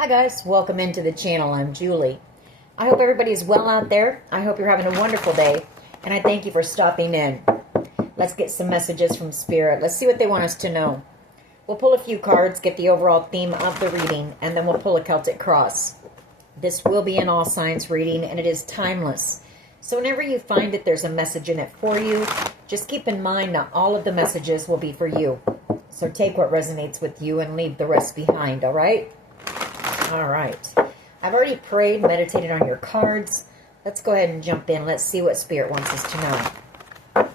Hi guys, welcome into the channel. I'm Julie. I hope everybody is well out there. I hope you're having a wonderful day, and I thank you for stopping in. Let's get some messages from Spirit. Let's see what they want us to know. We'll pull a few cards, get the overall theme of the reading, and then we'll pull a Celtic cross. This will be an all signs reading, and it is timeless. So whenever you find it, there's a message in it for you. Just keep in mind that all of the messages will be for you. So take what resonates with you and leave the rest behind, all right? All right. I've already prayed, meditated on your cards. Let's go ahead and jump in. Let's see what Spirit wants us to know.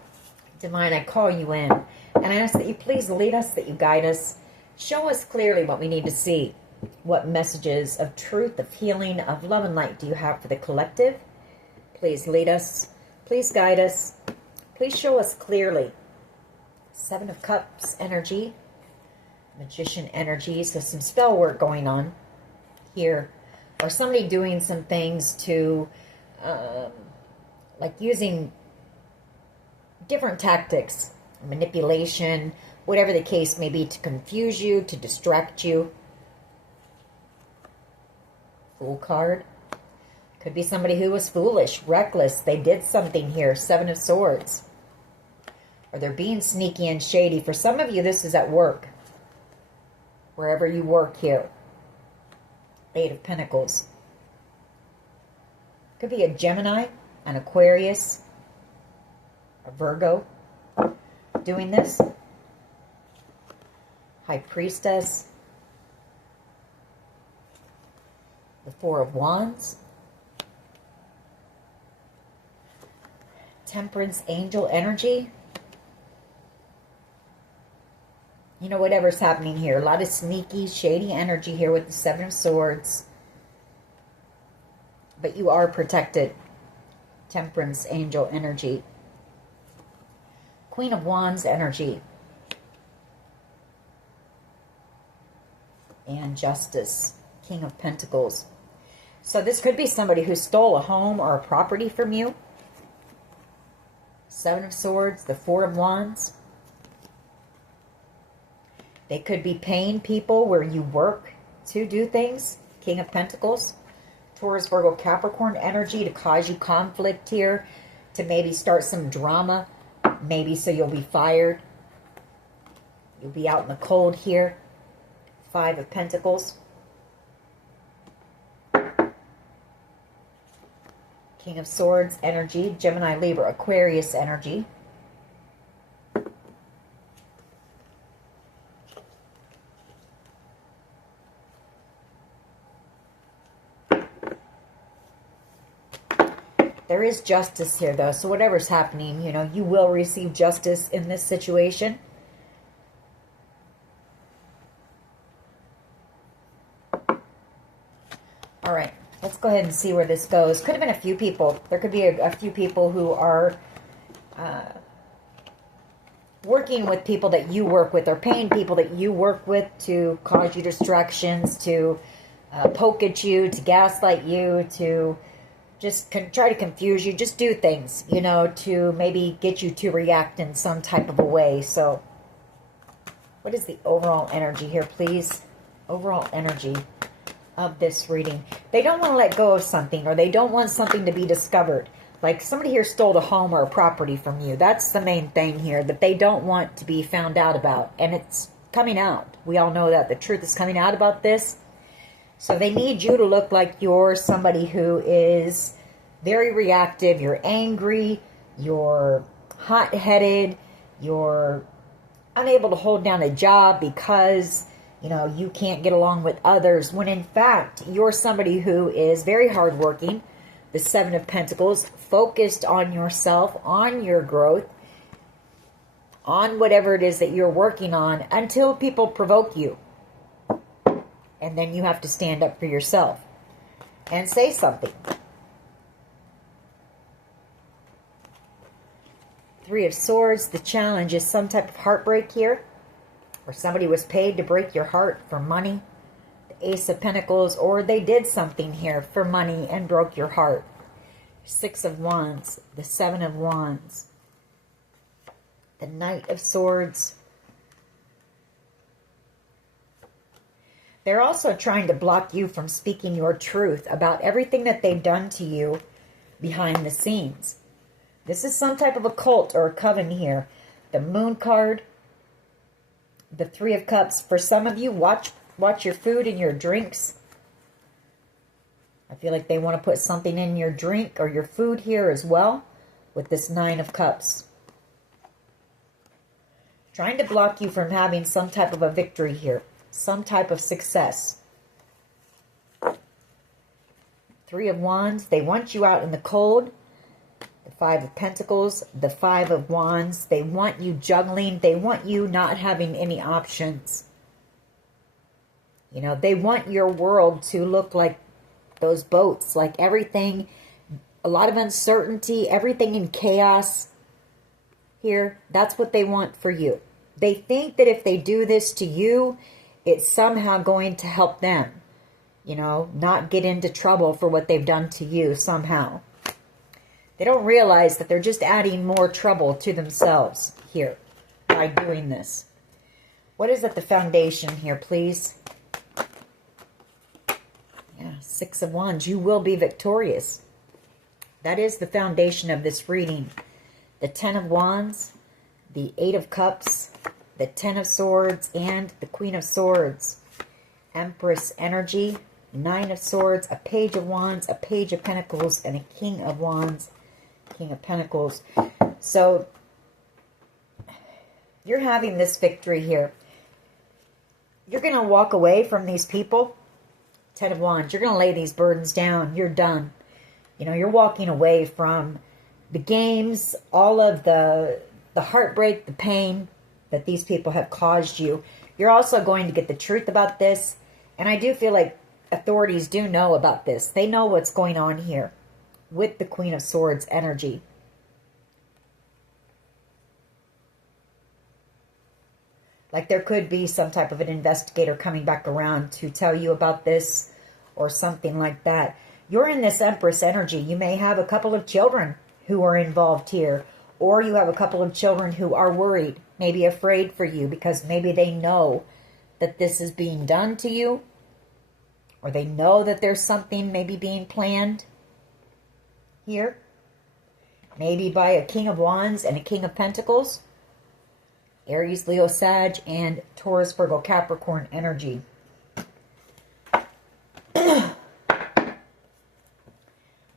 Divine, I call you in, and I ask that you please lead us, that you guide us. Show us clearly what we need to see. What messages of truth, of healing, of love and light do you have for the collective? Please lead us. Please guide us. Please show us clearly. Seven of Cups energy. Magician energy. So some spell work going on here, or somebody doing some things to like using different tactics, manipulation, whatever the case may be, to confuse you, to distract you. Fool card. Could be somebody who was foolish, reckless. They did something here. Seven of Swords. Or they're being sneaky and shady. For some of you, this is at work. Wherever you work here. Eight of Pentacles. Could be a Gemini, an Aquarius, a Virgo doing this. High Priestess. The Four of Wands. Temperance angel energy. You know, whatever's happening here. A lot of sneaky, shady energy here with the Seven of Swords. But you are protected. Temperance angel energy. Queen of Wands energy. And Justice. King of Pentacles. So this could be somebody who stole a home or a property from you. Seven of Swords. The Four of Wands. They could be paying people where you work to do things. King of Pentacles. Taurus, Virgo, Capricorn energy to cause you conflict here. To maybe start some drama. Maybe so you'll be fired. You'll be out in the cold here. Five of Pentacles. King of Swords energy. Gemini, Libra, Aquarius energy. There is justice here, though. So whatever's happening, you know, you will receive justice in this situation. All right. Let's go ahead and see where this goes. Could have been a few people. There could be a few people who are working with people that you work with, or paying people that you work with to cause you distractions, to poke at you, to gaslight you, to just try to confuse you, just do things, you know, to maybe get you to react in some type of a way. So what is the overall energy here, please? Overall energy of this reading. They don't want to let go of something, or they don't want something to be discovered. Like somebody here stole a home or a property from you. That's the main thing here, that they don't want to be found out about. And it's coming out. We all know that the truth is coming out about this. So they need you to look like you're somebody who is very reactive. You're angry. You're hot-headed. You're unable to hold down a job because, you know, you can't get along with others. When in fact, you're somebody who is very hardworking. The Seven of Pentacles, focused on yourself, on your growth, on whatever it is that you're working on, until people provoke you. And then you have to stand up for yourself and say something. Three of Swords, the challenge is some type of heartbreak here. Or somebody was paid to break your heart for money. The Ace of Pentacles, or they did something here for money and broke your heart. Six of Wands, the Seven of Wands. The Knight of Swords. They're also trying to block you from speaking your truth about everything that they've done to you behind the scenes. This is some type of a cult or a coven here. The Moon card, the Three of Cups. For some of you, watch your food and your drinks. I feel like they want to put something in your drink or your food here as well with this Nine of Cups. Trying to block you from having some type of a victory here. Some type of success. Three of Wands. They want you out in the cold. The Five of Pentacles. The Five of Wands. They want you juggling. They want you not having any options. You know, they want your world to look like those boats. Like everything, a lot of uncertainty, everything in chaos here. That's what they want for you. They think that if they do this to you, it's somehow going to help them, you know, not get into trouble for what they've done to you somehow. They don't realize that they're just adding more trouble to themselves here by doing this. What is at the foundation here, please? Yeah, Six of Wands. You will be victorious. That is the foundation of this reading. The Ten of Wands, the Eight of Cups, the Ten of Swords, and the Queen of Swords. Empress energy, Nine of Swords, a Page of Wands, a Page of Pentacles, and a King of Wands, King of Pentacles. So, you're having this victory here. You're going to walk away from these people. Ten of Wands, you're going to lay these burdens down. You're done. You know, you're walking away from the games, all of the heartbreak, the pain that these people have caused you. You're also going to get the truth about this. And I do feel like authorities do know about this. They know what's going on here with the Queen of Swords energy. Like there could be some type of an investigator coming back around to tell you about this or something like that. You're in this Empress energy. You may have a couple of children who are involved here, or you have a couple of children who are worried, maybe afraid for you because maybe they know that this is being done to you, or they know that there's something maybe being planned here. Maybe by a King of Wands and a King of Pentacles. Aries, Leo, Sag, and Taurus, Virgo, Capricorn energy.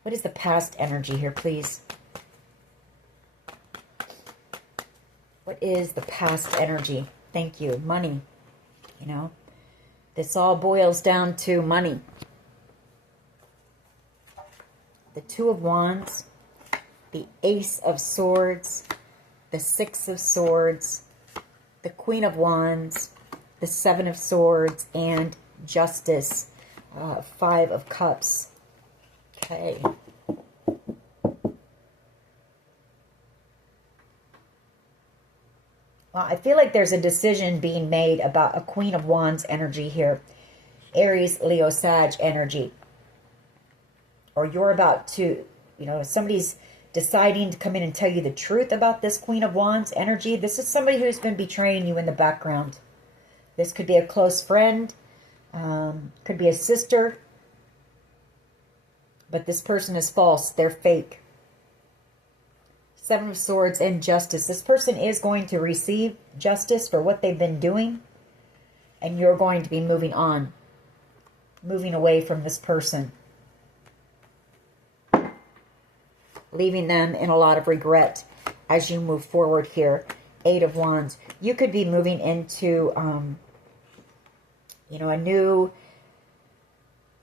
What is the past energy here, please? What is the past energy? Thank you. Money. You know, this all boils down to money. The Two of Wands, the Ace of Swords, the Six of Swords, the Queen of Wands, the Seven of Swords, and Justice. Five of Cups. Okay. Well, I feel like there's a decision being made about a Queen of Wands energy here. Aries, Leo, Sag energy. Or you're about to, you know, somebody's deciding to come in and tell you the truth about this Queen of Wands energy. This is somebody who's been betraying you in the background. This could be a close friend. Could be a sister. But this person is false. They're fake. Seven of Swords and Justice. This person is going to receive justice for what they've been doing. And you're going to be moving on. Moving away from this person. Leaving them in a lot of regret as you move forward here. Eight of Wands. You could be moving into, you know, a new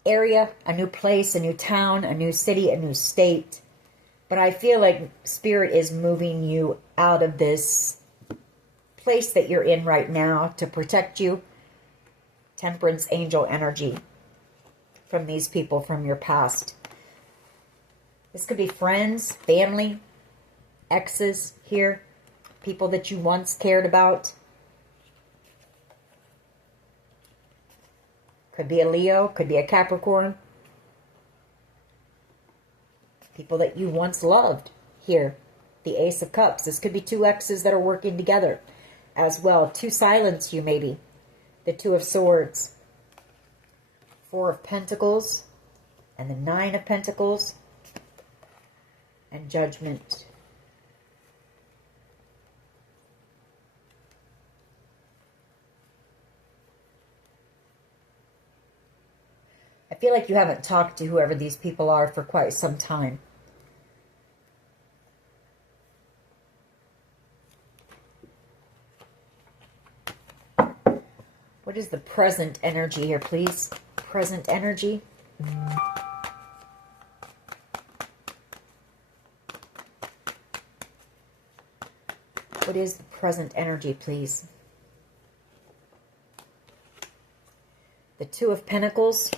area, a new place, a new town, a new city, a new state. But I feel like Spirit is moving you out of this place that you're in right now to protect you. Temperance angel energy from these people from your past. This could be friends, family, exes here, people that you once cared about. Could be a Leo, could be a Capricorn. People that you once loved here. The Ace of Cups. This could be two exes that are working together as well. To silence you maybe. The Two of Swords. Four of Pentacles and the Nine of Pentacles and Judgment. I feel like you haven't talked to whoever these people are for quite some time. What is the present energy here, please? Present energy. What is the present energy, please? The Two of Pentacles.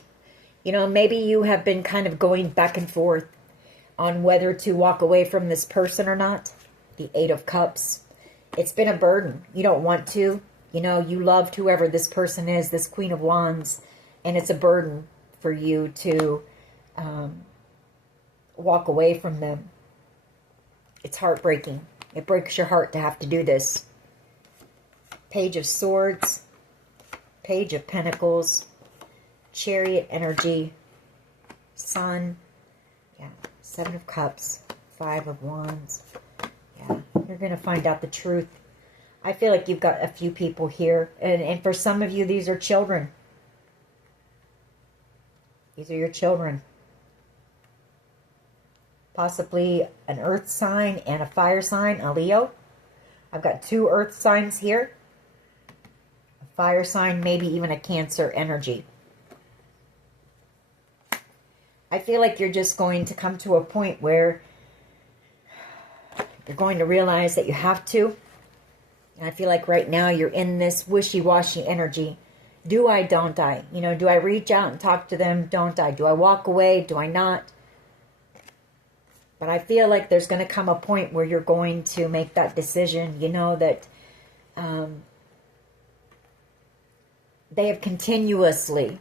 You know, maybe you have been kind of going back and forth on whether to walk away from this person or not. The Eight of Cups. It's been a burden. You don't want to. You know, you loved whoever this person is, this Queen of Wands, and it's a burden for you to walk away from them. It's heartbreaking. It breaks your heart to have to do this. Page of Swords, Page of Pentacles, Chariot energy, Sun, yeah, Seven of Cups, Five of Wands. Yeah, you're going to find out the truth. I feel like you've got a few people here. And for some of you, these are children. These are your children. Possibly an earth sign and a fire sign, a Leo. I've got two earth signs here. A fire sign, maybe even a Cancer energy. I feel like you're just going to come to a point where you're going to realize that you have to. And I feel like right now you're in this wishy-washy energy. Do I, don't I? You know, do I reach out and talk to them? Don't I? Do I walk away? Do I not? But I feel like there's going to come a point where you're going to make that decision. You know that they have continuously,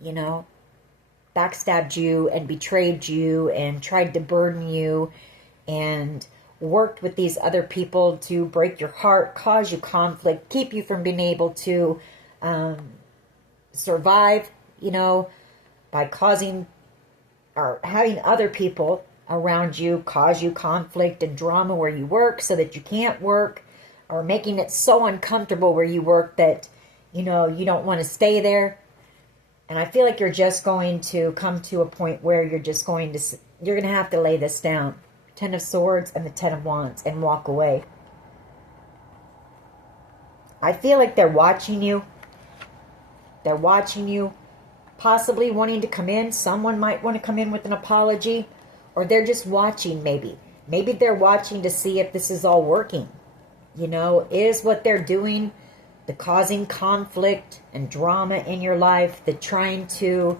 you know, backstabbed you and betrayed you and tried to burden you and worked with these other people to break your heart, cause you conflict, keep you from being able to survive, you know, by causing or having other people around you cause you conflict and drama where you work so that you can't work, or making it so uncomfortable where you work that, you know, you don't want to stay there. And I feel like you're just going to come to a point where you're going to have to lay this down. Ten of Swords and the Ten of Wands, and walk away. I feel like they're watching you. They're watching you, possibly wanting to come in. Someone might want to come in with an apology, or they're just watching maybe. Maybe they're watching to see if this is all working. You know, is what they're doing the causing conflict and drama in your life, the trying to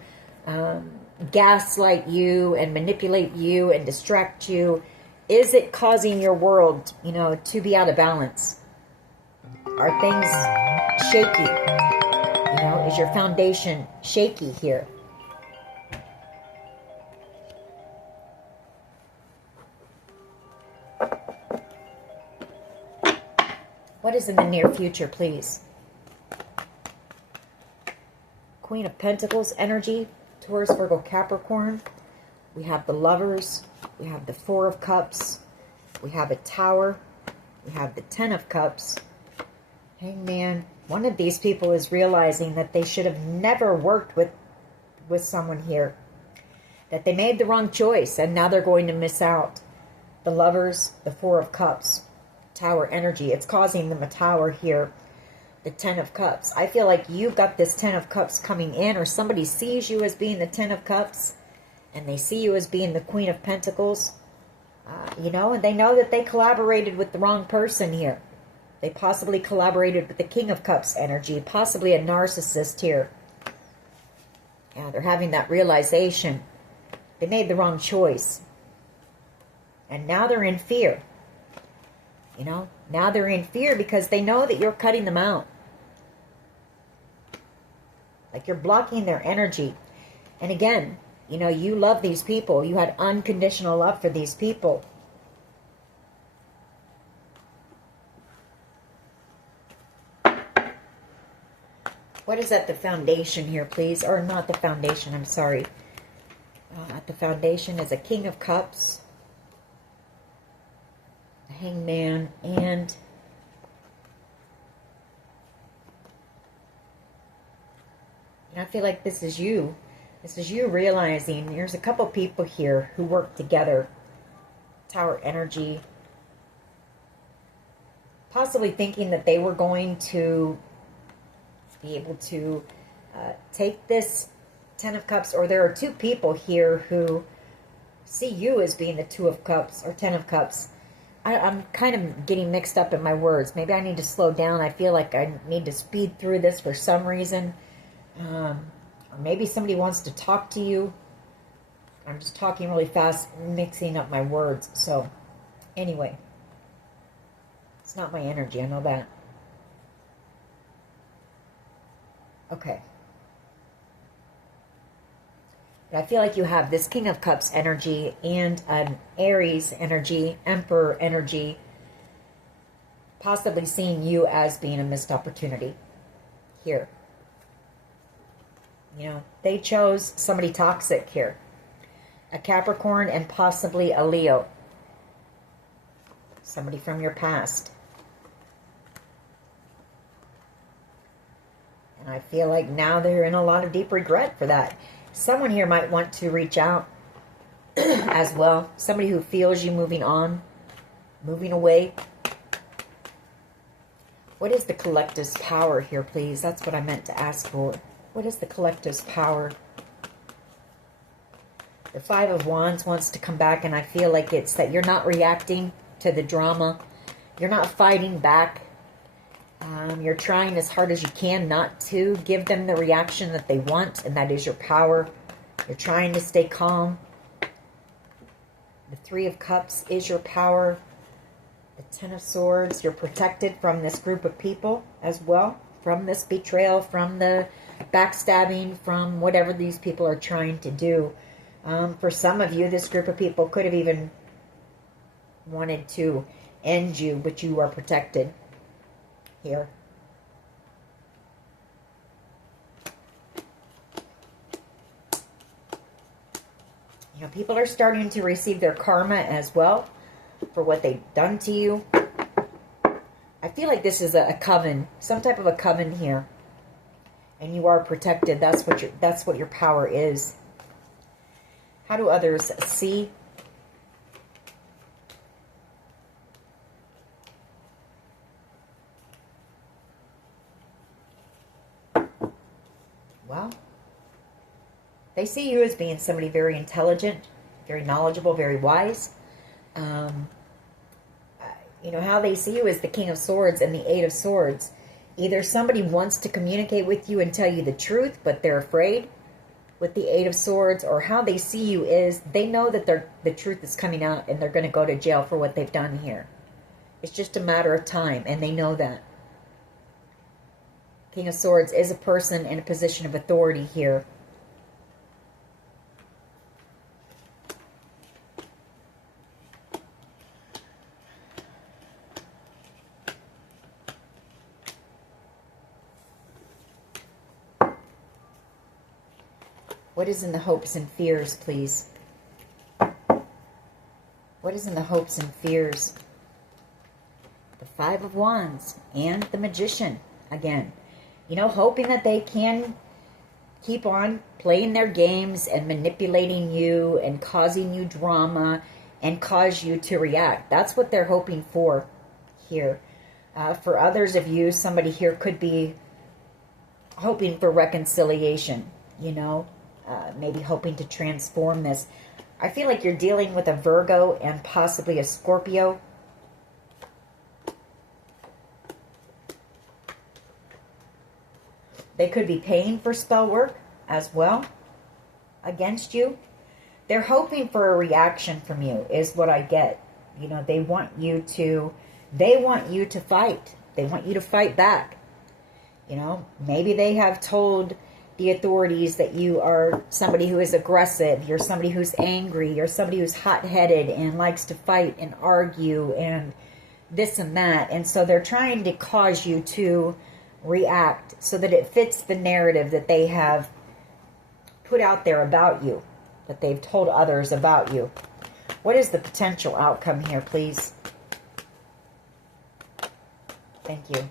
gaslight you and manipulate you and distract you? Is it causing your world, you know, to be out of balance? Are things shaky? You know, is your foundation shaky here? What is in the near future, please? Queen of Pentacles energy, Taurus, Virgo, Capricorn. We have the Lovers. We have the Four of Cups. We have a Tower. We have the Ten of Cups. Hangman. One of these people is realizing that they should have never worked with someone here. That they made the wrong choice, and now they're going to miss out. The Lovers, the Four of Cups. Tower energy. It's causing them a tower here. The Ten of Cups. I feel like you've got this Ten of Cups coming in, or somebody sees you as being the Ten of Cups, and they see you as being the Queen of Pentacles. You know, and they know that they collaborated with the wrong person here. They possibly collaborated with the King of Cups energy, possibly a narcissist here. Yeah, they're having that realization. They made the wrong choice. And now they're in fear. You know, now they're in fear because they know that you're cutting them out. Like you're blocking their energy. And again, you know, you love these people. You had unconditional love for these people. What is at the foundation here, please? Or not the foundation, I'm sorry. At the foundation is a King of Cups, a Hangman, and I feel like this is you. This is you realizing there's a couple people here who work together. Tower energy. Possibly thinking that they were going to be able to take this Ten of Cups, or there are two people here who see you as being the Two of Cups or Ten of Cups. I'm kind of getting mixed up in my words. Maybe I need to slow down. I feel like I need to speed through this for some reason. Or maybe somebody wants to talk to you. I'm just talking really fast, mixing up my words. So, anyway. It's not my energy, I know that. Okay. But I feel like you have this King of Cups energy and an Aries energy, Emperor energy, possibly seeing you as being a missed opportunity here. You know, they chose somebody toxic here. A Capricorn and possibly a Leo. Somebody from your past. And I feel like now they're in a lot of deep regret for that. Someone here might want to reach out as well. Somebody who feels you moving on, moving away. What is the collective's power here, please? That's what I meant to ask for. What is the collective's power? The Five of Wands wants to come back, and I feel like it's that you're not reacting to the drama. You're not fighting back. You're trying as hard as you can not to give them the reaction that they want, and that is your power. You're trying to stay calm. The Three of Cups is your power. The Ten of Swords, you're protected from this group of people as well, from this betrayal, from the backstabbing, from whatever these people are trying to do. For some of you, this group of people could have even wanted to end you, but you are protected here. You know, people are starting to receive their karma as well for what they've done to you. I feel like this is a coven, some type of a coven here, and you are protected. That's what your power is. How do others see? Well, they see you as being somebody very intelligent, very knowledgeable, very wise. You know, how they see you is the King of Swords and the Eight of Swords. Either somebody wants to communicate with you and tell you the truth, but they're afraid with the Eight of Swords, or how they see you is they know that the truth is coming out and they're going to go to jail for what they've done here. It's just a matter of time, and they know that. King of Swords is a person in a position of authority here. What is in the hopes and fears, please? What is in the hopes and fears? The Five of Wands and the Magician again. You know, hoping that they can keep on playing their games and manipulating you and causing you drama and cause you to react. That's what they're hoping for here. For others of you, somebody here could be hoping for reconciliation, you know. Maybe hoping to transform this. I feel like you're dealing with a Virgo and possibly a Scorpio. They could be paying for spell work as well against you. They're hoping for a reaction from you is what I get. You know, they want you to fight. They want you to fight back. You know, maybe they have told the authorities that you are somebody who is aggressive, you're somebody who's angry, you're somebody who's hot-headed and likes to fight and argue and this and that. And so they're trying to cause you to react so that it fits the narrative that they have put out there about you, that they've told others about you. What is the potential outcome here, please? Thank you.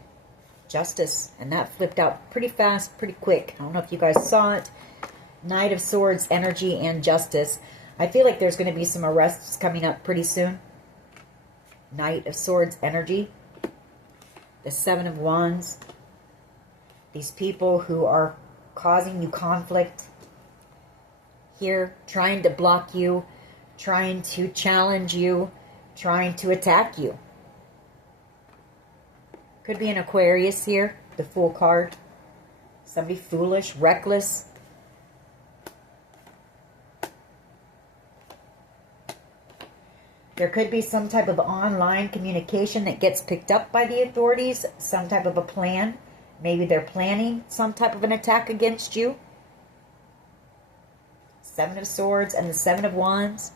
Justice. And that flipped out pretty fast, pretty quick. I don't know if you guys saw it. Knight of Swords, energy, and justice. I feel like there's going to be some arrests coming up pretty soon. Knight of Swords, energy. The Seven of Wands. These people who are causing you conflict here, trying to block you, trying to challenge you, trying to attack you. Could be an Aquarius here, the Fool card. Somebody foolish, reckless. There could be some type of online communication that gets picked up by the authorities, some type of a plan. Maybe they're planning some type of an attack against you. Seven of Swords and the Seven of Wands,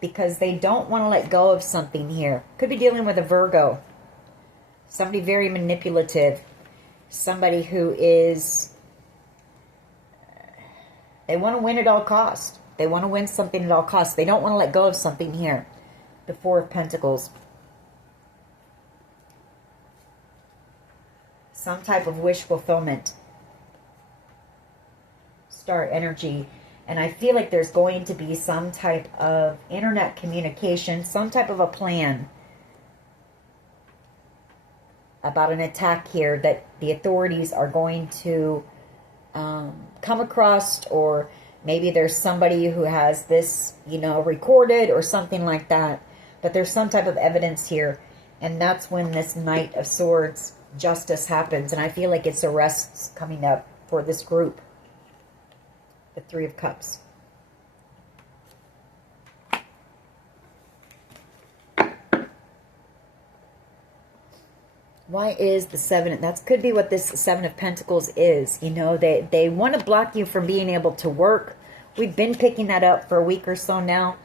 because they don't want to let go of something here. Could be dealing with a Virgo. Somebody very manipulative. Somebody who is... They want to win at all costs. They want to win something at all costs. They don't want to let go of something here. The Four of Pentacles. Some type of wish fulfillment. Star energy. And I feel like there's going to be some type of internet communication, some type of a plan about an attack here that the authorities are going to come across, or maybe there's somebody who has this, you know, recorded or something like that. But there's some type of evidence here, and that's when this Knight of Swords justice happens. And I feel like it's arrests coming up for this group. The Three of Cups. Why is the Seven? That could be what this Seven of Pentacles is. You know, they want to block you from being able to work. We've been picking that up for a week or so now.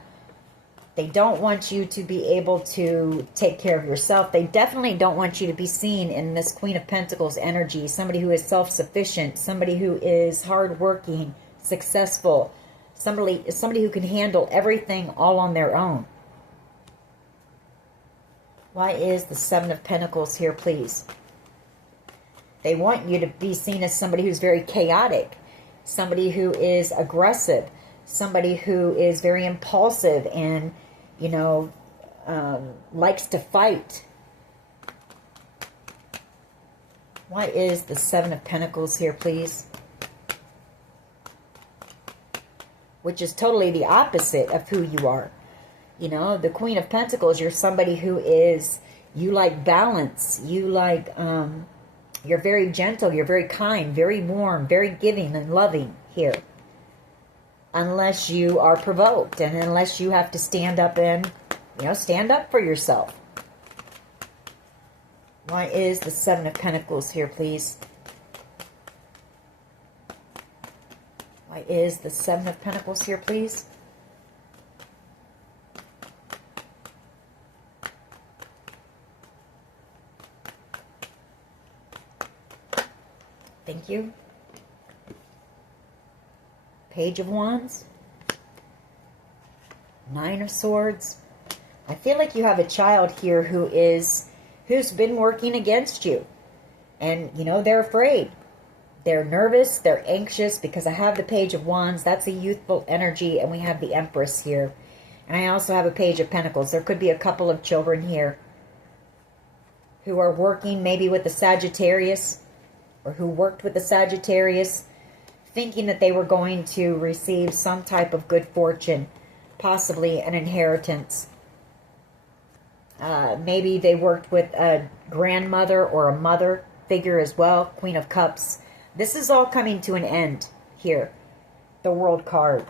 They don't want you to be able to take care of yourself. They definitely don't want you to be seen in this Queen of Pentacles energy. Somebody who is self-sufficient. Somebody who is hardworking, successful. Somebody who can handle everything all on their own. Why is the Seven of Pentacles here, please? They want you to be seen as somebody who's very chaotic. Somebody who is aggressive. Somebody who is very impulsive and, you know, likes to fight. Why is the Seven of Pentacles here, please? Which is totally the opposite of who you are. You know, the Queen of Pentacles, you're somebody who is, you like balance. You like, you're very gentle, you're very kind, very warm, very giving and loving here. Unless you are provoked and unless you have to stand up and, you know, stand up for yourself. Why is the Seven of Pentacles here, please? Why is the Seven of Pentacles here, please? Thank you. Page of Wands. Nine of Swords. I feel like you have a child here who's been working against you. And, you know, they're afraid. They're nervous. They're anxious because I have the Page of Wands. That's a youthful energy. And we have the Empress here. And I also have a Page of Pentacles. There could be a couple of children here who are working maybe with the Sagittarius, or who worked with the Sagittarius, thinking that they were going to receive some type of good fortune, possibly an inheritance. Maybe they worked with a grandmother or a mother figure as well. Queen of Cups. This is all coming to an end here. The World card.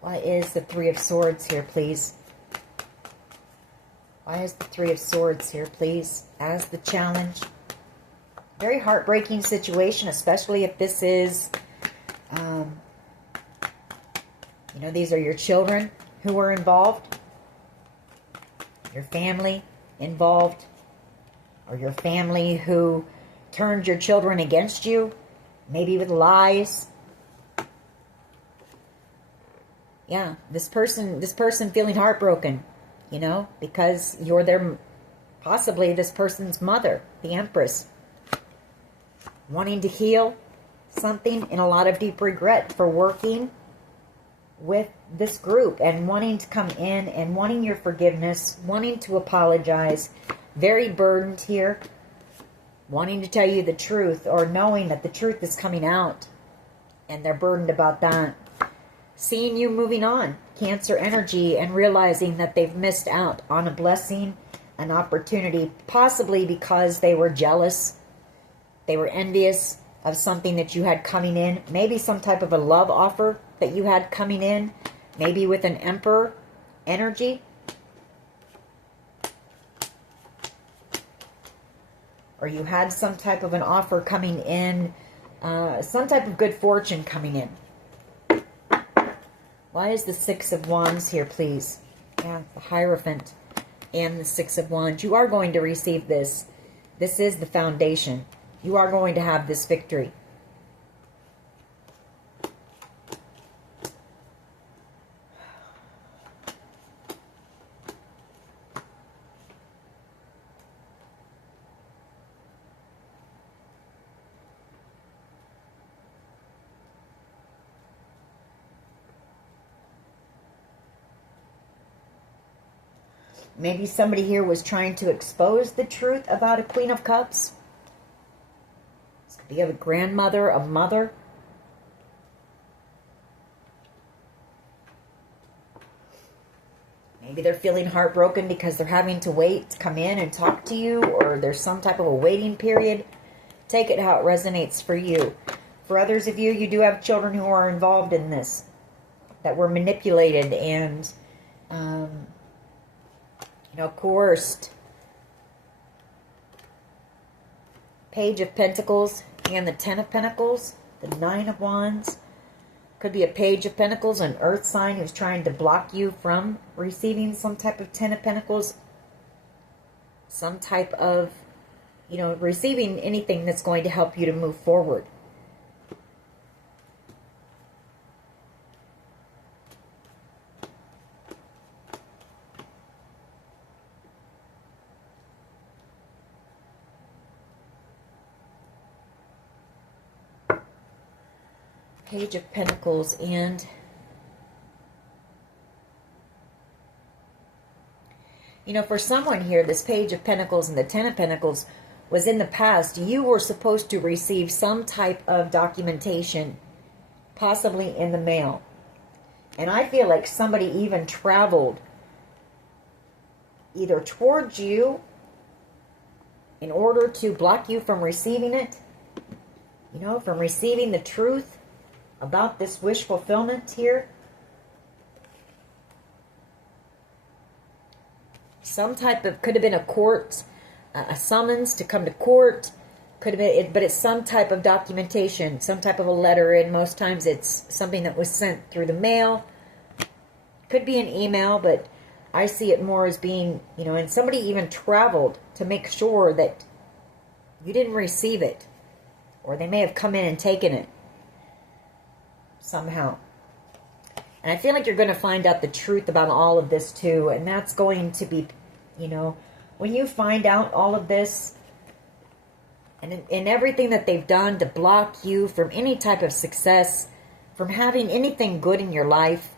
Why is the Three of Swords here, please? Why is the Three of Swords here, please? As the challenge. Very heartbreaking situation, especially if this is, You know, these are your children who are involved, your family involved, or your family who turned your children against you, maybe with lies. Yeah, this person feeling heartbroken, you know, because you're their, possibly this person's mother, the Empress, wanting to heal something and a lot of deep regret for working with this group and wanting to come in and wanting your forgiveness, wanting to apologize, very burdened here, wanting to tell you the truth or knowing that the truth is coming out and they're burdened about that. Seeing you moving on, Cancer energy, and realizing that they've missed out on a blessing, an opportunity, possibly because they were jealous, they were envious of something that you had coming in, maybe some type of a love offer that you had coming in, maybe with an Emperor energy. Or you had some type of an offer coming in, some type of good fortune coming in. Why is the Six of Wands here, please? Yeah, the Hierophant and the Six of Wands. You are going to receive this. This is the foundation. You are going to have this victory. Maybe somebody here was trying to expose the truth about a Queen of Cups. This could be a grandmother, a mother. Maybe they're feeling heartbroken because they're having to wait to come in and talk to you, or there's some type of a waiting period. Take it how it resonates for you. For others of you, you do have children who are involved in this, that were manipulated and coerced. Page of Pentacles and the Ten of Pentacles, the Nine of Wands. Could be a Page of Pentacles, an earth sign who's trying to block you from receiving some type of Ten of Pentacles. Some type of, receiving anything that's going to help you to move forward. Page of Pentacles and for someone here, this Page of Pentacles and the Ten of Pentacles was in the past. You were supposed to receive some type of documentation, possibly in the mail. And I feel like somebody even traveled either towards you in order to block you from receiving it, from receiving the truth about this wish fulfillment here. Some type of, could have been a court, a summons to come to court, could have been, but it's some type of documentation, some type of a letter, and most times it's something that was sent through the mail. Could be an email, but I see it more as being, and somebody even traveled to make sure that you didn't receive it, or they may have come in and taken it somehow. And I feel like you're going to find out the truth about all of this too, and that's going to be, when you find out all of this and everything that they've done to block you from any type of success, from having anything good in your life,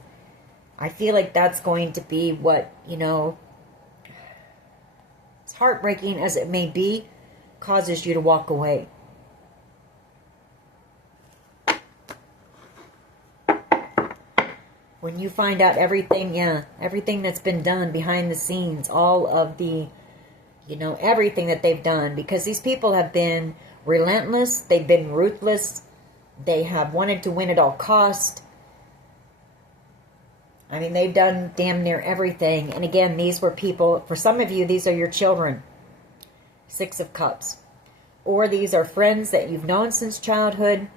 I feel like that's going to be what, as heartbreaking as it may be, causes you to walk away. When you find out everything, everything that's been done behind the scenes, all of the, everything that they've done, because these people have been relentless, they've been ruthless, they have wanted to win at all cost. I mean, they've done damn near everything. And again, these were people, for some of you, these are your children. Six of Cups. Or these are friends that you've known since childhood.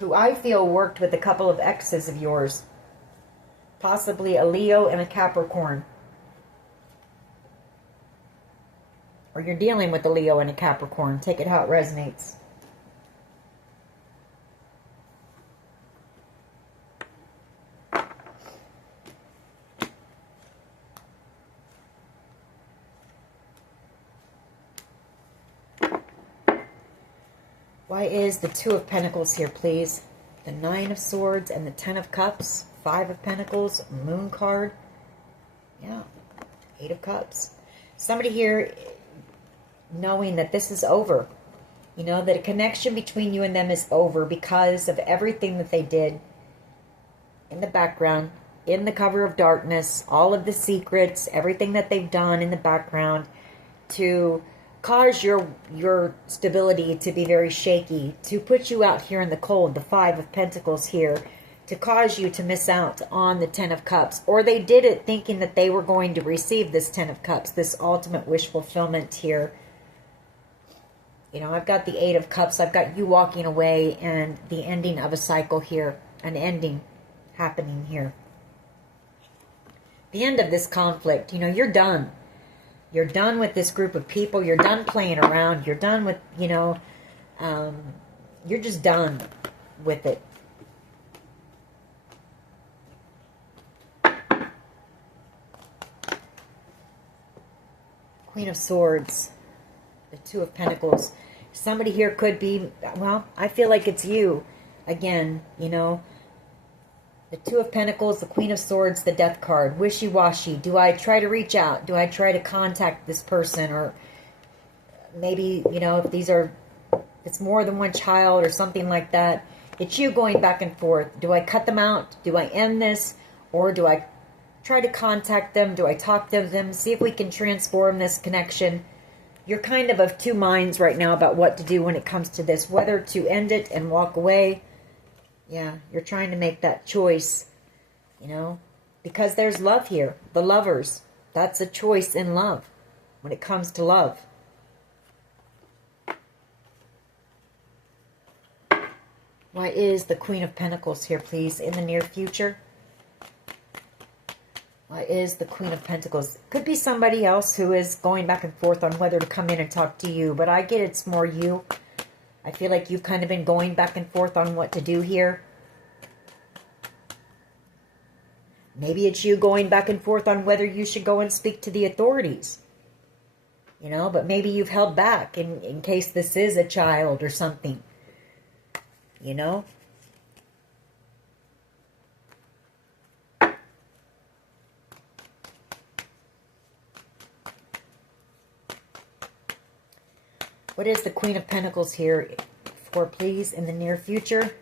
who I feel worked with a couple of exes of yours. Possibly a Leo and a Capricorn. Or you're dealing with a Leo and a Capricorn. Take it how it resonates. Why is the Two of Pentacles here, please? The Nine of Swords and the Ten of Cups. Five of Pentacles. Moon card. Yeah. Eight of Cups. Somebody here knowing that this is over. You know, that a connection between you and them is over because of everything that they did in the background, in the cover of darkness, all of the secrets, everything that they've done in the background to cause your stability to be very shaky, to put you out here in the cold, the Five of Pentacles here, to cause you to miss out on the Ten of Cups. Or they did it thinking that they were going to receive this Ten of Cups, this ultimate wish fulfillment here. You know, I've got the Eight of Cups, I've got you walking away and the ending of a cycle here, an ending happening here. The end of this conflict, you know, you're done. You're done with this group of people. You're done playing around. You're done with, you know, you're just done with it. Queen of Swords. The Two of Pentacles. Somebody here could be, well, I feel like it's you. Again, you know. The Two of Pentacles, the Queen of Swords, the Death card. Wishy-washy. Do I try to reach out? Do I try to contact this person? Or maybe, you know, if it's more than one child or something like that. It's you going back and forth. Do I cut them out? Do I end this? Or do I try to contact them? Do I talk to them? See if we can transform this connection. You're kind of two minds right now about what to do when it comes to this. Whether to end it and walk away. Yeah, you're trying to make that choice, you know, because there's love here. The lovers, that's a choice in love when it comes to love. Why is the Queen of Pentacles here, please, in the near future? Why is the Queen of Pentacles? Could be somebody else who is going back and forth on whether to come in and talk to you, but I get it's more you. I feel like you've kind of been going back and forth on what to do here. Maybe it's you going back and forth on whether you should go and speak to the authorities. You know, but maybe you've held back in case this is a child or something. You know? What is the Queen of Pentacles here for, please, in the near future?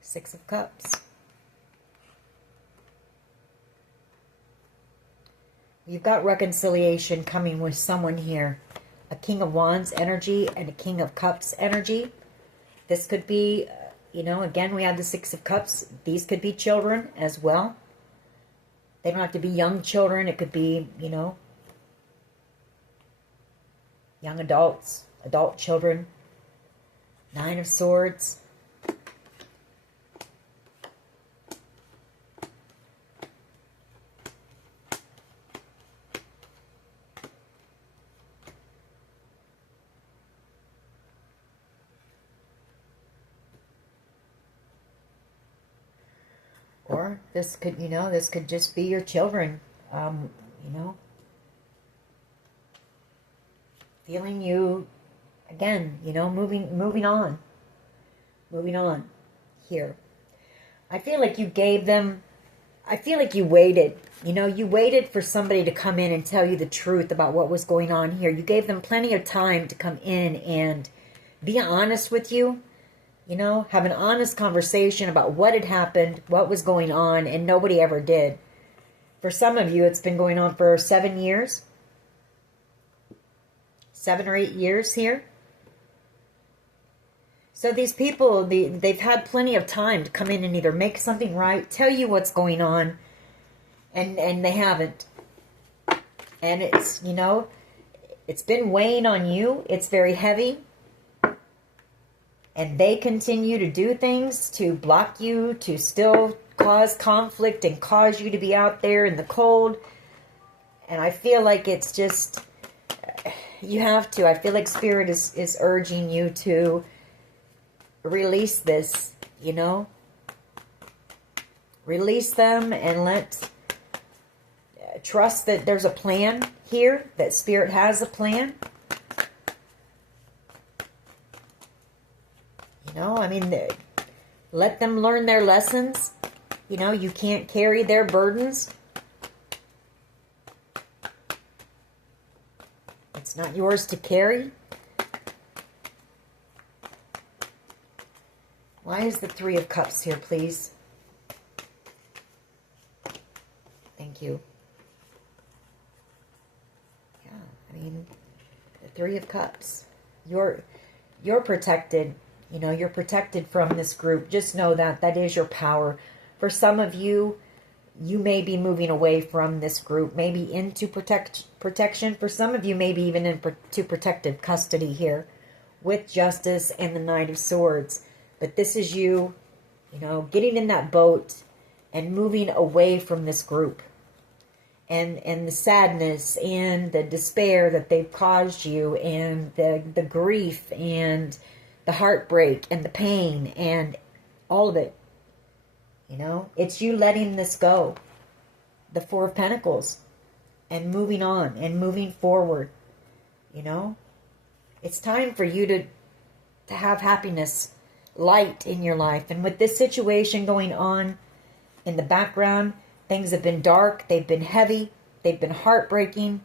Six of Cups. You've got reconciliation coming with someone here. A King of Wands energy and a King of Cups energy. This could be, you know, again, we have the Six of Cups. These could be children as well. They don't have to be young children. It could be, you know, young adults, adult children. Nine of Swords. Or this could, you know, this could just be your children, you know, feeling you, again, you know, moving on here. I feel like you gave them, I feel like you waited, you know, you waited for somebody to come in and tell you the truth about what was going on here. You gave them plenty of time to come in and be honest with you. You know, have an honest conversation about what had happened, what was going on, and nobody ever did. For some of you, it's been going on for 7 years. 7 or 8 years here. So these people, they've had plenty of time to come in and either make something right, tell you what's going on, and they haven't. And it's, you know, It's been weighing on you. It's very heavy. And they continue to do things to block you, to still cause conflict and cause you to be out there in the cold. And I feel like it's just, you have to. I feel like Spirit is urging you to release this, you know. Release them and trust that there's a plan here, that Spirit has a plan. You know, I mean, let them learn their lessons. You know, you can't carry their burdens. It's not yours to carry. Why is the Three of Cups here, please? Thank you. Yeah, I mean, the Three of Cups. You're protected. You know, you're protected from this group. Just know that that is your power. For some of you, you may be moving away from this group, maybe into protection. For some of you, maybe even into protective custody here with Justice and the Knight of Swords. But this is you, you know, getting in that boat and moving away from this group. And the sadness and the despair that they've caused you, and the grief and the heartbreak and the pain and all of it. You know, it's you letting this go. The Four of Pentacles. And moving on and moving forward. You know, it's time for you to have happiness, light in your life. And with this situation going on in the background, things have been dark, they've been heavy, they've been heartbreaking.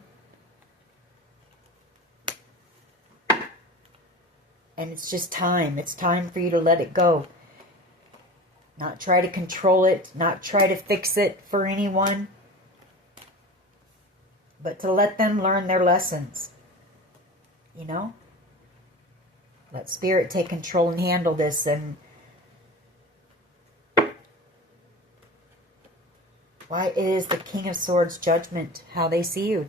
And it's just time. It's time for you to let it go. Not try to control it. Not try to fix it for anyone. But to let them learn their lessons. You know? Let Spirit take control and handle this. And why is the King of Swords judgment? How they see you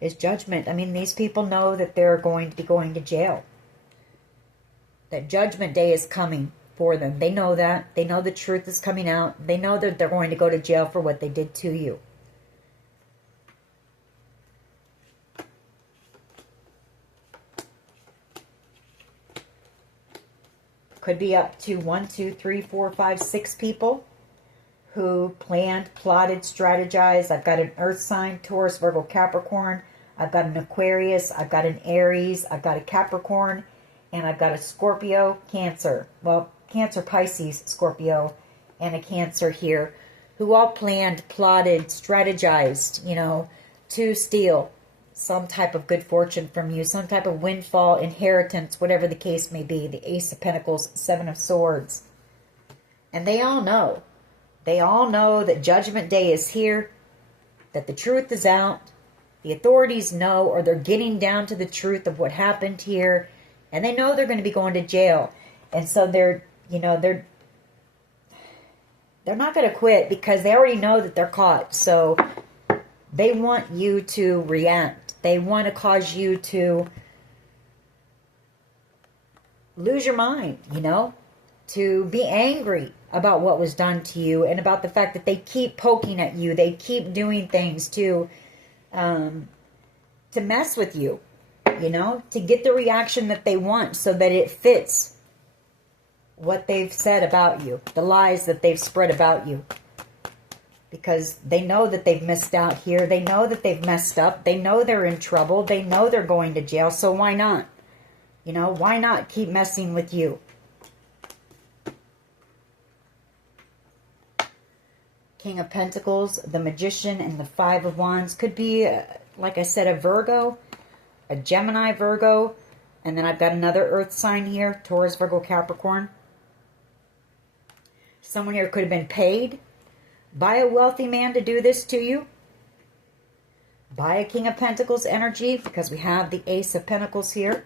is judgment. I mean, these people know that they're going to be going to jail. That judgment day is coming for them. They know that. They know the truth is coming out. They know that they're going to go to jail for what they did to you. Could be up to 1, 2, 3, 4, 5, 6 people who planned, plotted, strategized. I've got an Earth sign, Taurus, Virgo, Capricorn. I've got an Aquarius. I've got an Aries. I've got a Capricorn. And I've got a Scorpio, Cancer. Well, Cancer, Pisces, Scorpio, and a Cancer here, who all planned, plotted, strategized, you know, to steal some type of good fortune from you, some type of windfall, inheritance, whatever the case may be. The Ace of Pentacles, Seven of Swords. And they all know. They all know that Judgment Day is here, that the truth is out. The authorities know, or they're getting down to the truth of what happened here. And they know they're going to be going to jail. And so they're not going to quit because they already know that they're caught. So they want you to react. They want to cause you to lose your mind, you know, to be angry about what was done to you and about the fact that they keep poking at you. They keep doing things to mess with you. You know, to get the reaction that they want so that it fits what they've said about you, the lies that they've spread about you. Because they know that they've missed out here. They know that they've messed up. They know they're in trouble. They know they're going to jail. So why not? You know, why not keep messing with you? King of Pentacles, the Magician, and the Five of Wands. Could be, like I said, a Virgo, a Gemini, Virgo, and then I've got another Earth sign here, Taurus, Virgo, Capricorn. Someone here could have been paid by a wealthy man to do this to you. By a King of Pentacles energy, because we have the Ace of Pentacles here.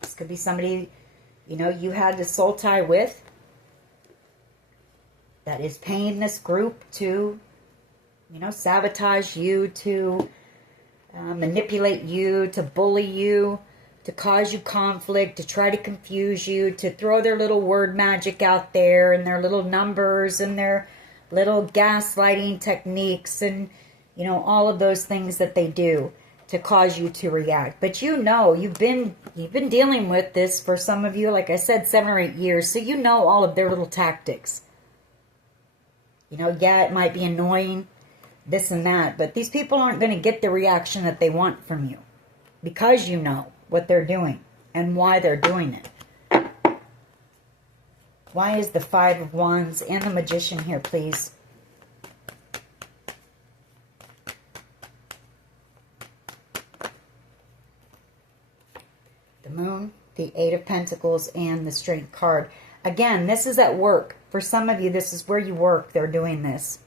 This could be somebody, you know, you had a soul tie with that is paying this group to, you know, sabotage you, to manipulate you, to bully you, to cause you conflict, to try to confuse you, to throw their little word magic out there and their little numbers and their little gaslighting techniques and, you know, all of those things that they do to cause you to react. But you know, you've been dealing with this for some of you, like I said, 7 or 8 years, so you know all of their little tactics. You know, yeah, it might be annoying, this and that, but these people aren't going to get the reaction that they want from you because you know what they're doing and why they're doing it. Why is the 5 of Wands and the Magician here, please? The Moon, the 8 of Pentacles, and the Strength card. Again, this is at work. For some of you, this is where you work. They're doing this.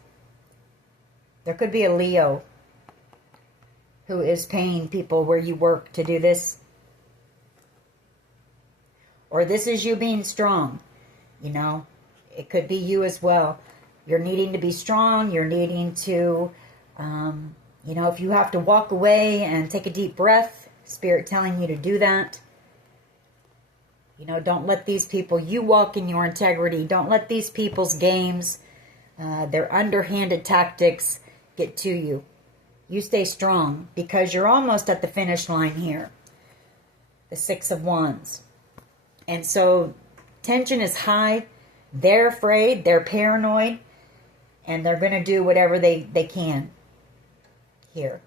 There could be a Leo who is paying people where you work to do this. Or this is you being strong. You know, it could be you as well. You're needing to be strong. You're needing to, you know, if you have to walk away and take a deep breath, Spirit telling you to do that. You know, don't let these people, you walk in your integrity. Don't let these people's games, their underhanded tactics get to you. You stay strong because you're almost at the finish line here. The 6 of Wands. And so tension is high. They're afraid. They're paranoid. And they're going to do whatever they can here.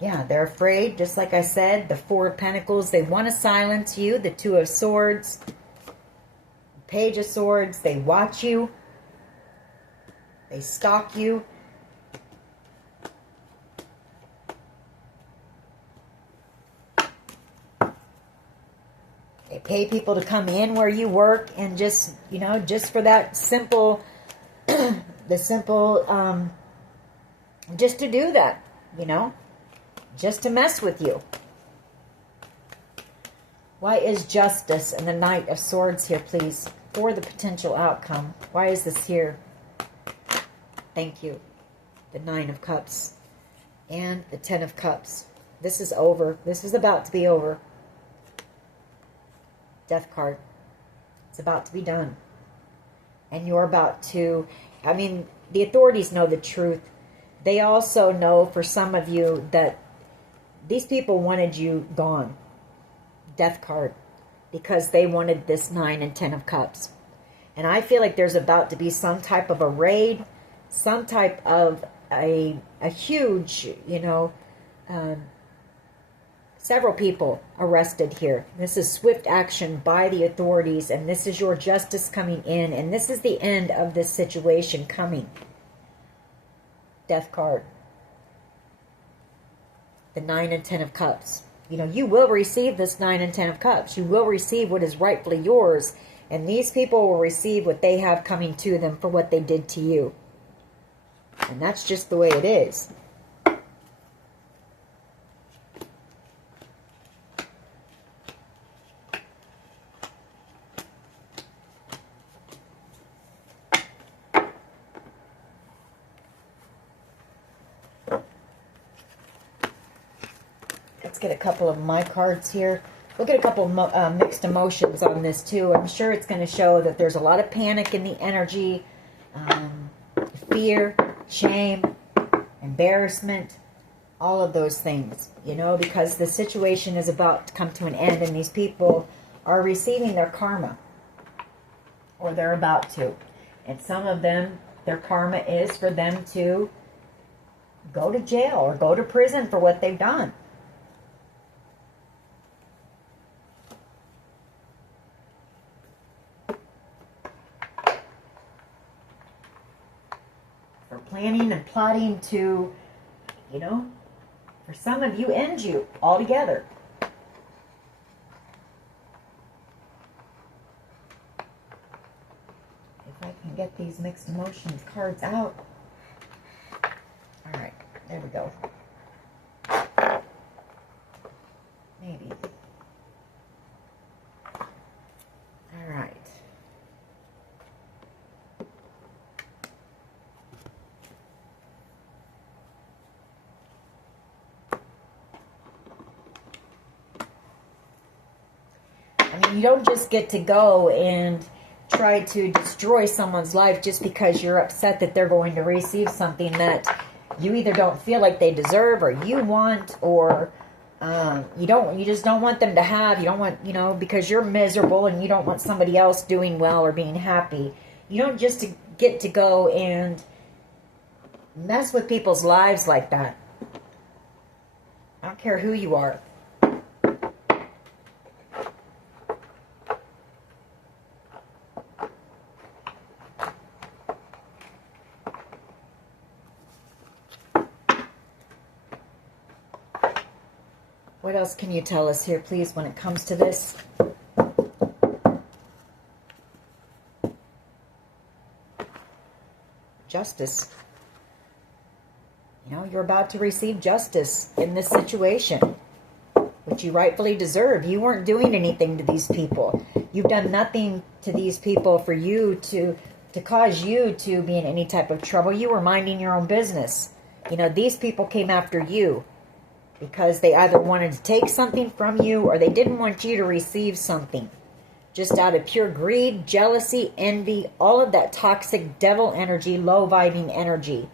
Yeah, they're afraid, just like I said. The 4 of Pentacles, they want to silence you. The 2 of Swords, Page of Swords, they watch you. They stalk you. They pay people to come in where you work and just, you know, just for that simple, just to do that, you know. Just to mess with you. Why is Justice and the Knight of Swords here, please? For the potential outcome. Why is this here? Thank you. The 9 of Cups. And the 10 of Cups. This is over. This is about to be over. Death card. It's about to be done. And you're about to... I mean, the authorities know the truth. They also know, for some of you, that these people wanted you gone. Death card. Because they wanted this 9 and 10 of Cups. And I feel like there's about to be some type of a raid. Some type of a huge, you know, several people arrested here. This is swift action by the authorities. And this is your justice coming in. And this is the end of this situation coming. Death card. The 9 and 10 of Cups. You know, you will receive this 9 and 10 of Cups. You will receive what is rightfully yours. And these people will receive what they have coming to them for what they did to you. And that's just the way it is. Let's get a couple of my cards here. We'll get a couple of mixed emotions on this too. I'm sure it's going to show that there's a lot of panic in the energy, fear, shame, embarrassment, all of those things, you know, because the situation is about to come to an end and these people are receiving their karma, or they're about to. And some of them, their karma is for them to go to jail or go to prison for what they've done. For planning and plotting to, you know, for some of you, end you altogether. If I can get these mixed emotions cards out. All right, there we go. Maybe. All right. mean, you don't just get to go and try to destroy someone's life just because you're upset that they're going to receive something that you either don't feel like they deserve or you want, or you just don't want them to have. You don't want, because you're miserable and you don't want somebody else doing well or being happy. You don't just get to go and mess with people's lives like that. I don't care who you are. What else can you tell us here, please, when it comes to this? Justice. You're about to receive justice in this situation, which you rightfully deserve. You weren't doing anything to these people. You've done nothing to these people for you to cause you to be in any type of trouble. You were minding your own business. These people came after you because they either wanted to take something from you or they didn't want you to receive something. Just out of pure greed, jealousy, envy, all of that toxic devil energy, low vibing energy.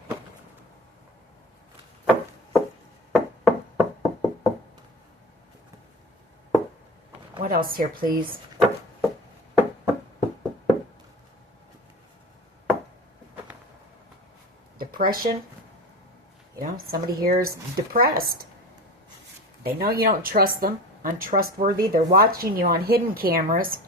What else here, please? Depression. Somebody here is depressed. They know you don't trust them. Untrustworthy. They're watching you on hidden cameras.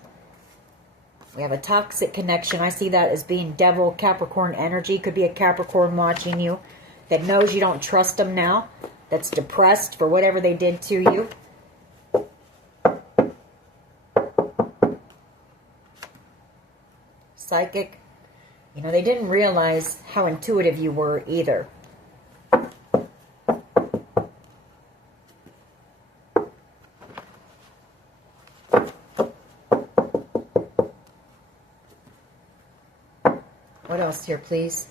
We have a toxic connection. I see that as being devil, Capricorn energy. Could be a Capricorn watching you that knows you don't trust them now. That's depressed for whatever they did to you. Psychic. They didn't realize how intuitive you were either. What else here, please?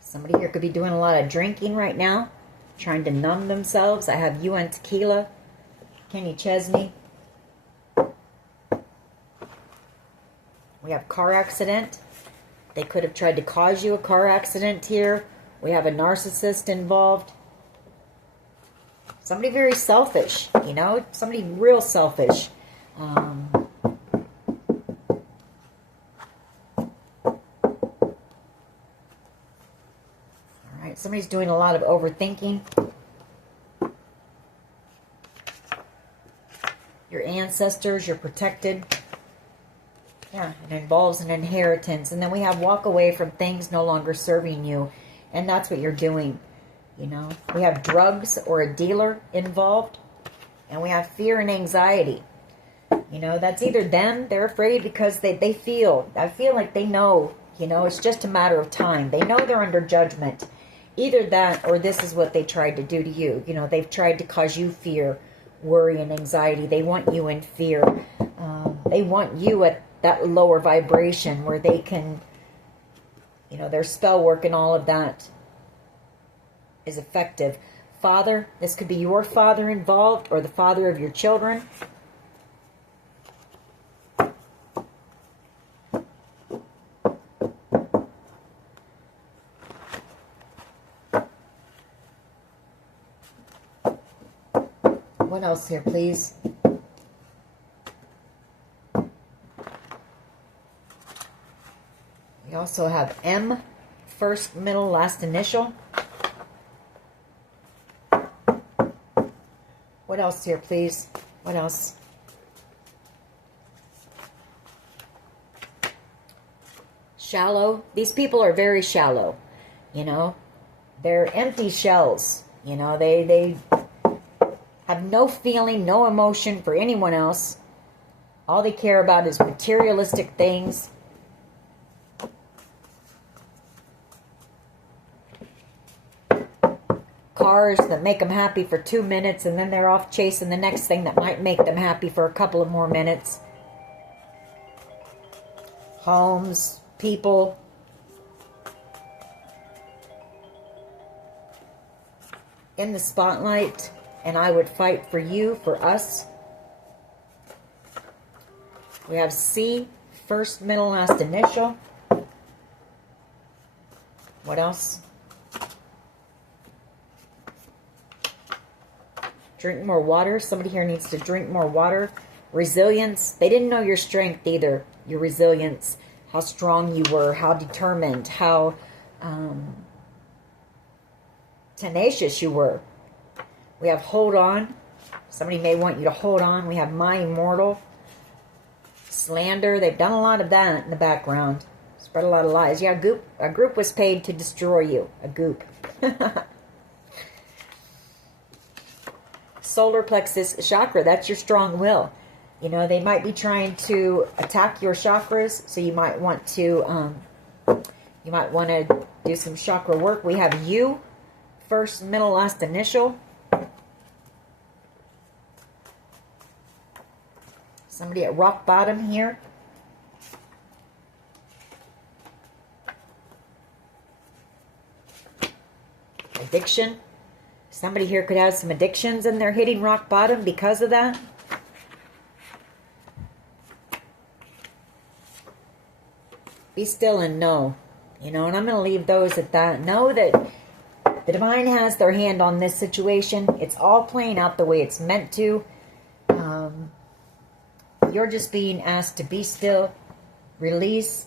Somebody here could be doing a lot of drinking right now, trying to numb themselves. I have you and tequila. Kenny Chesney. We have car accident. They could have tried to cause you a car accident here. We have a narcissist involved. Somebody very selfish, somebody real selfish. Alright, somebody's doing a lot of overthinking. Your ancestors, you're protected. Yeah, it involves an inheritance. And then we have walk away from things no longer serving you. And that's what you're doing, We have drugs or a dealer involved. And we have fear and anxiety. That's either them, they're afraid because I feel like they know, it's just a matter of time. They know they're under judgment. Either that or this is what they tried to do to you. They've tried to cause you fear, worry, and anxiety. They want you in fear. They want you at that lower vibration where they can, their spell work and all of that is effective. Father, this could be your father involved or the father of your children. What else here, please? We also have M, first, middle, last initial. What else here, please? What else? Shallow. These people are very shallow, They're empty shells, They have no feeling, no emotion for anyone else. All they care about is materialistic things. Cars that make them happy for 2 minutes, and then they're off chasing the next thing that might make them happy for a couple of more minutes. Homes, people. in the spotlight, and I would fight for you, for us. We have C, first, middle, last initial. What else? Drink more water. Somebody here needs to drink more water. Resilience. They didn't know your strength either. Your resilience. How strong you were. How determined. How tenacious you were. We have hold on. Somebody may want you to hold on. We have my immortal. Slander. They've done a lot of that in the background. Spread a lot of lies. Yeah, a group was paid to destroy you. A goop. Solar plexus chakra. That's your strong will. You know, they might be trying to attack your chakras, so you might want to do some chakra work. We have you, first, middle, last initial. Somebody at rock bottom here. Addiction. Somebody here could have some addictions and they're hitting rock bottom because of that. Be still and know. You know, and I'm going to leave those at that. Know that the divine has their hand on this situation. It's all playing out the way it's meant to. You're just being asked to be still. Release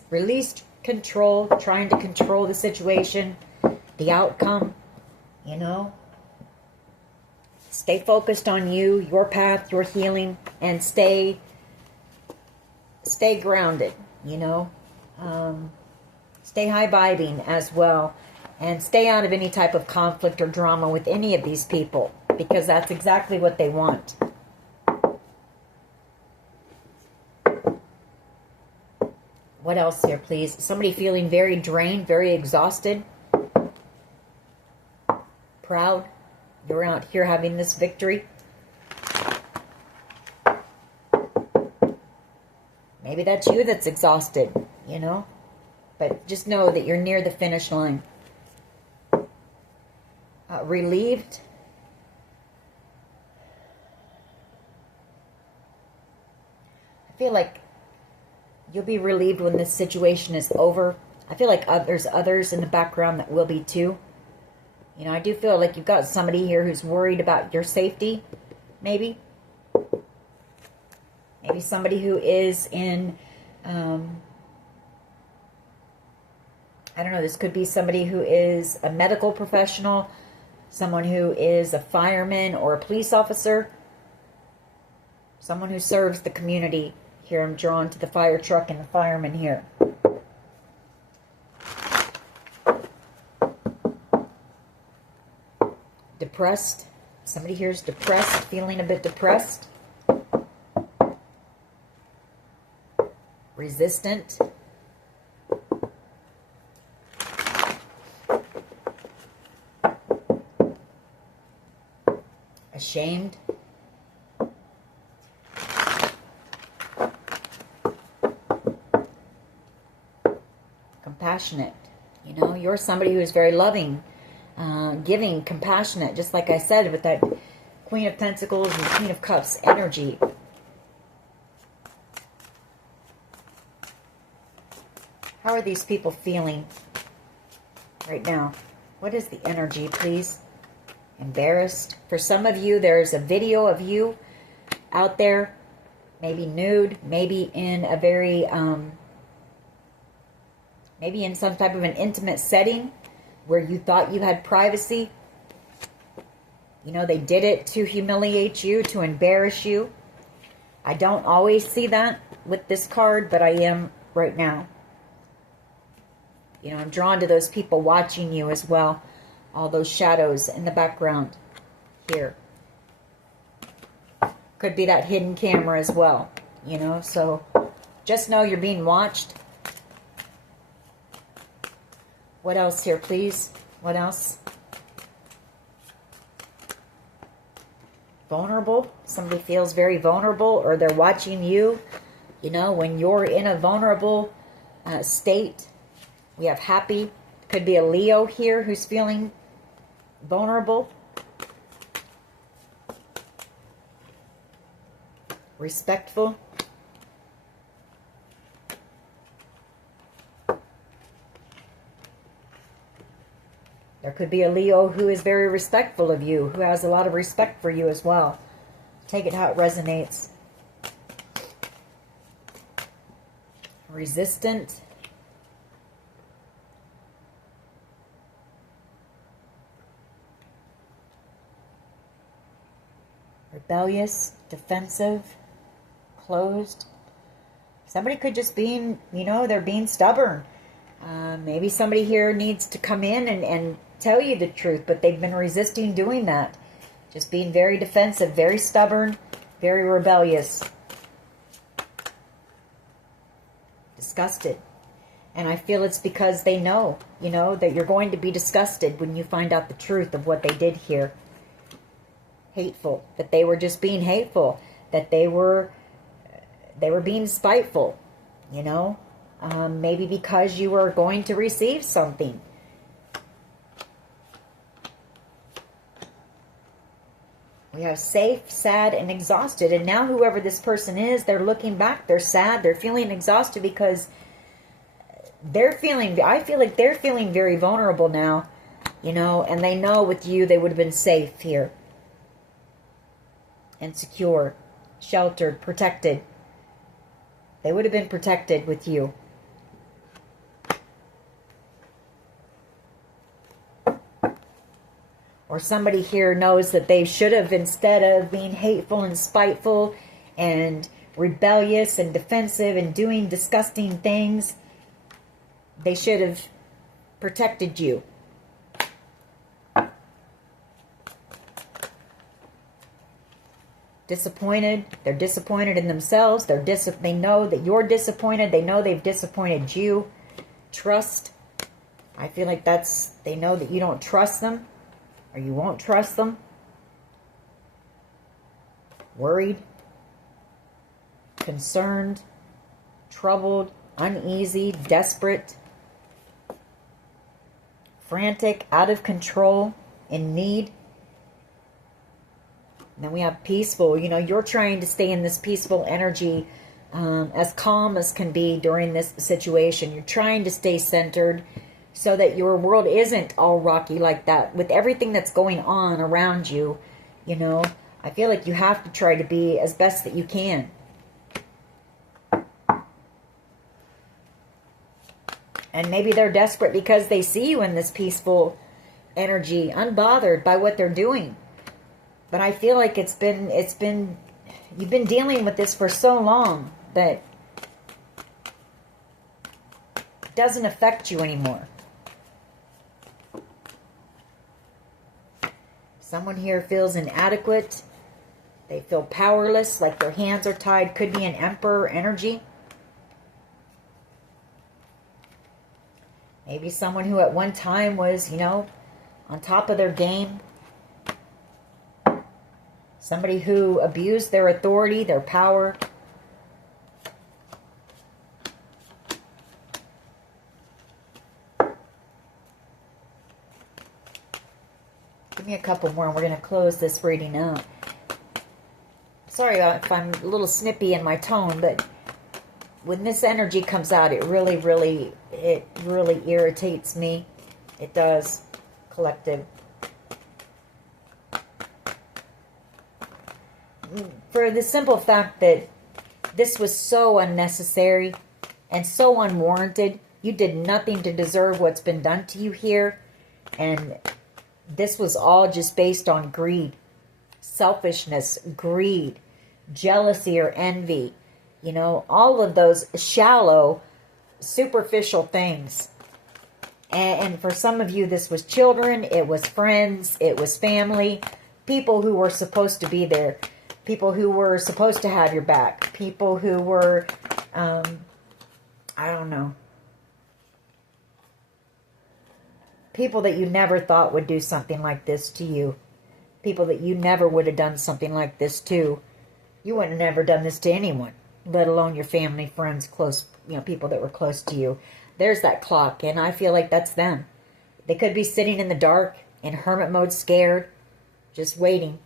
control. Trying to control the situation. The outcome. You know. Stay focused on you, your path, your healing, and stay grounded, you know. Stay high-vibing as well. And stay out of any type of conflict or drama with any of these people, because that's exactly what they want. What else here, please? Somebody feeling very drained, very exhausted. Proud. You're out here having this victory. Maybe that's you that's exhausted, you know. But just know that you're near the finish line. Relieved. I feel like you'll be relieved when this situation is over. I feel like there's others in the background that will be too. You know, I do feel like you've got somebody here who's worried about your safety, maybe. Maybe somebody who is in, I don't know, this could be somebody who is a medical professional, someone who is a fireman or a police officer, someone who serves the community. Here I'm drawn to the fire truck and the fireman here. Depressed. Somebody here is depressed, feeling a bit depressed. Resistant. Ashamed. Compassionate. You know, you're somebody who is very loving. Giving, compassionate, just like I said with that Queen of Pentacles and Queen of Cups energy. How are these people feeling right now? What is the energy, please? Embarrassed. For some of you, there's a video of you out there, maybe nude, maybe in a very, maybe in some type of an intimate setting, where you thought you had privacy. You know, they did it to humiliate you, to embarrass you. I don't always see that with this card, but I am right now. You know, I'm drawn to those people watching you as well. All those shadows in the background here. Could be that hidden camera as well. You know, so just know you're being watched. What else here, please? What else? Vulnerable. Somebody feels very vulnerable, or they're watching you. You know, when you're in a vulnerable state. We have happy. Could be a Leo here who's feeling vulnerable. respectful. There could be a Leo who is very respectful of you, who has a lot of respect for you as well. Take it how it resonates. Resistant. Rebellious, defensive, closed. Somebody could just be, they're being stubborn. Maybe somebody here needs to come in and tell you the truth, but they've been resisting doing that. Just being very defensive, very stubborn, very rebellious. Disgusted. And I feel it's because they know, that you're going to be disgusted when you find out the truth of what they did here. Hateful. That they were just being hateful. That they were being spiteful. Maybe because you were going to receive something. We have safe, sad, and exhausted. And now whoever this person is, they're looking back. They're sad. They're feeling exhausted because I feel like they're feeling very vulnerable now. And they know with you they would have been safe here. And secure, sheltered, protected. They would have been protected with you. Or somebody here knows that they should have, instead of being hateful and spiteful and rebellious and defensive and doing disgusting things, they should have protected you. Disappointed. They're disappointed in themselves. They know that you're disappointed. They know they've disappointed you. Trust. I feel like they know that you don't trust them. Or you won't trust them. Worried. Concerned. Troubled. Uneasy. Desperate. Frantic. Out of control. In need. And then we have peaceful. You're trying to stay in this peaceful energy. As calm as can be during this situation. You're trying to stay centered. So that your world isn't all rocky like that. With everything that's going on around you, I feel like you have to try to be as best that you can. And maybe they're desperate because they see you in this peaceful energy, unbothered by what they're doing. But I feel like you've been dealing with this for so long that it doesn't affect you anymore. Someone here feels inadequate. They feel powerless, like their hands are tied. Could be an emperor energy. Maybe someone who at one time was, on top of their game. Somebody who abused their authority, their power. Give me a couple more and we're going to close this reading out. Sorry if I'm a little snippy in my tone, but when this energy comes out, it really irritates me. It does. Collective. For the simple fact that this was so unnecessary and so unwarranted. You did nothing to deserve what's been done to you here. And this was all just based on greed, selfishness, greed, jealousy or envy. All of those shallow, superficial things. And for some of you, this was children, it was friends, it was family, people who were supposed to be there, people who were supposed to have your back, people who were, I don't know, people that you never thought would do something like this to you. People that you never would have done something like this to. You wouldn't have never done this to anyone, let alone your family, friends, close, people that were close to you. There's that clock, and I feel like that's them. They could be sitting in the dark, in hermit mode, scared, just waiting,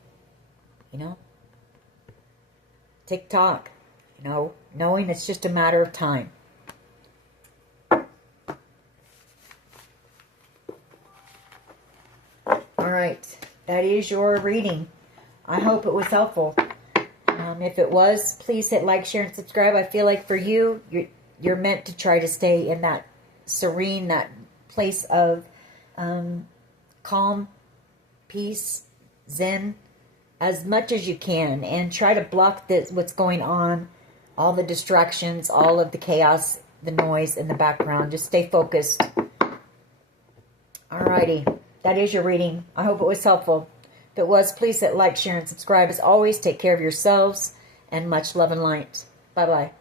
Tick-tock. You know, knowing it's just a matter of time. All right. That is your reading. I hope it was helpful. If it was, please hit like, share, and subscribe. I feel like for you, you're meant to try to stay in that serene, that place of calm, peace, zen, as much as you can, and try to block what's going on, all the distractions, all of the chaos, the noise in the background. Just stay focused. Alrighty, that is your reading. I hope it was helpful. If it was, please hit like, share, and subscribe. As always, take care of yourselves, and much love and light. Bye-bye.